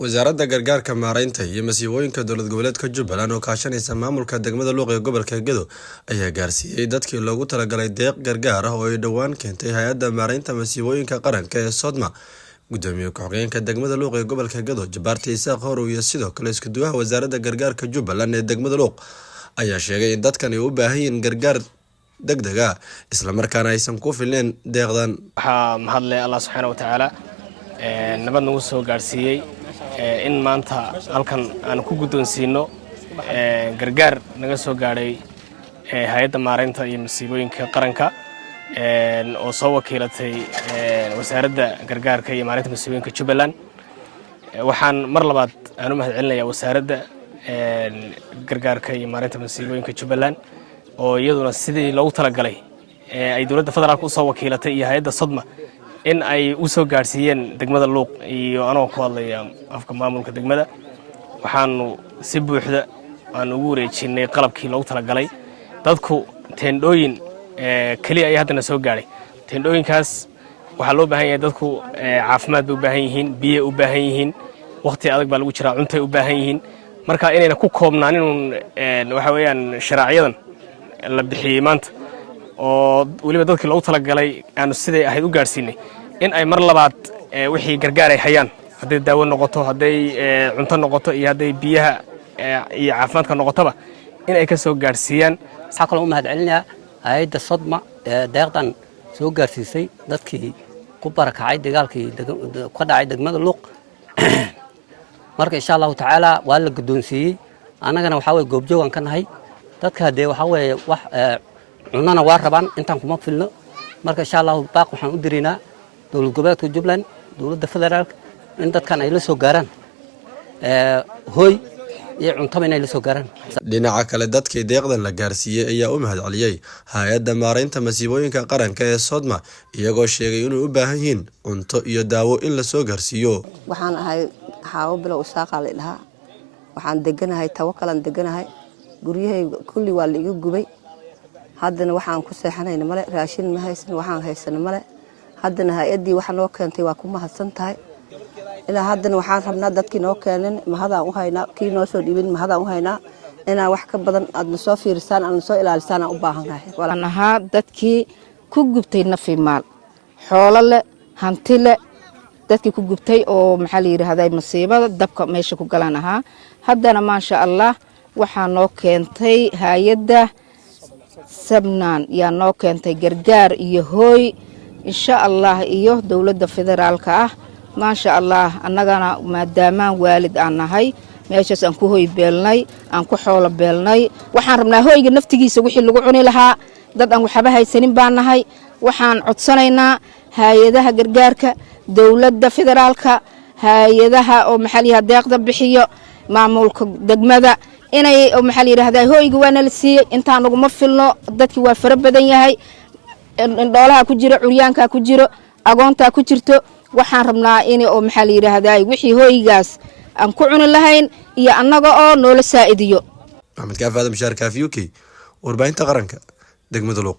wasaaradda gargaarka maareynta iyo masiibooyinka dowlad goboleedka Jubbaland oo kaashanaysa maamulka degmada Luuq ee gobolka Gedo ayaa gaarsiiyay dadkii loogu talagalay deeq gargaar ah oo ay dhawaan keentay hay'adda maareynta masiibooyinka qaranka ee Sodma. Gudoomiye ku-xigeenka degmada Luuq ee gobolka Gedo Jabarti Isaaq Horow iyo sidoo kale isku duwaha wasaaradda gargaarka Jubbaland ee degmada Luuq ayaa sheegay in dadkan ay u baahan yihiin gargaar degdeg ah isla markaana aysan ku filneen deeqdan. waxaa mahadle Allah subhanahu wa ta'ala nabad nagu soo gaarsiiyay in maanta halkan aan ku guddoonsiino gargaar naga soo gaaray hay'adda maareynta iyo masiibooyinka qaranka oo soo wakiilatay wasaaradda gargaarka iyo maareynta masiibooyinka Jubbaland. waxaan mar labaad aan u mahadcelinayaa wasaaradda gargaarka iyo maareynta masiibooyinka Jubbaland oo iyaduna sidii loogu talagalay ay dawladda federaalka u soo wakiilatay iyo hay'adda Sodma in ay u soo gaarsiiyeen degmada Luuq iyo anoo ku hadlaya afka maamulka degmada. waxaanu si buuxda aan ugu wareejinay qalabkii loogu talagalay dadku teendhooyin kaliya ay hadda soo gaaray. teendhooyinkaas waxaa loo baahan yahay dadku caafimaad u baahan yihiin, biyo u baahan yihiin, waqti adag baa lagu jiraa, cunto u baahan yihiin. marka inayna ku koobnaanin waxa weeyaan sharciyadan la bixiyay maanta oo waliba dadkii loogu talagalay aan siday ahayd u gaarsiinay in ay mar labaad wixii gargaar ay hayaan haday daawo noqoto, haday cunto noqoto iyo haday biyaha iyo caafimaadka noqotoba in ay ka soo gaarsiiyaan. waxa kale oo mahadcelinayaa hay'adda Sodma deeqdan soo gaarsiisay dadkii ku barakacay dagaalkii ka dhacay degmada Luuq. marka insha Allah ta'ala waa la guddoonsiiyay anagana waxa way goobjoogan ka nahay dadka hadee waxa way wax cunana waa rabaan intaan kuma filno. marka insha Allah baaq waxaan u dirinaa dowlad goboleedka Jubbaland dowladda federaalka in dadkan ay la soo gaaraan hooy iyo cunto inay la soo gaaraan. dhinaca kale dadkii deeqdan la gaarsiiyay ayaa u mahadceliyay hay'adda maareynta masiibooyinka qaranka ee Sodma iyagoo sheegay inuu u baahan yihiin cunto iyo daawo in la soo gaarsiiyo. waxaan ahay xaawo bilow Isaaq la dhahaa, waxaan deganahay Tawakal deganahay, guryahayga kulli waa la iga gubay. haddana waxaan ku seexanayna male, raashin ma haysan, waxaan haysan male. haddana hay'adii waxa noo keentay waa ku mahadsan tahay. ilaa haddana waxaan rabnaa dadkii noo keeneen mahadaan u haynaa, kii noo soo dhibin mahadaan u haynaa. inaa wax ka badan aad soo fiirsaan, aad soo ilaalisaan u baahanahay. waxaan ahaa dadkii ku gubtay nafi maal, xoolo leh, hanti leh, dadkii ku gubtay oo maxaa la yiraahdaa masiibada dabka meesha ku galaan ahaa. haddana maasha Allah waxaa noo keentay hay'adda Sabnaan yaa noo keentay gargaar iyo hooy insha Allah iyo dawladda federaalka ah. maasha Allah annagana maadaama waalid aan nahay meeshaas aan ku hooy beelnay, aan ku xoolo beelnay. waxaan rabnaa hooyga naftigiisa wixii lagu cuni lahaa dad aan waxba haysanin baan nahay. waxaan codsanaynaa hay'adaha gargaarka dawladda federaalka, hay'adaha oo maxaa la yiraahdaa deeqda bixiyo, maamulka degmada inay oo maxaa la yiraahdaa hooyga waana la siiyay intaan ugu ma filno. dadkii waa fara badan yahay, indhoolaha ku jiro, curyaanka ku jiro, agoonta ku jirto. waxaan rabnaa in oo maxaa la yiraahdaa wixii hooygaas aan ku cuni lahayn iyo annaga oo noola saa'idiyo. Maxamed Kaaf Adam Shaar Kaaf UK warbaahinta qaranka degmada Luuq.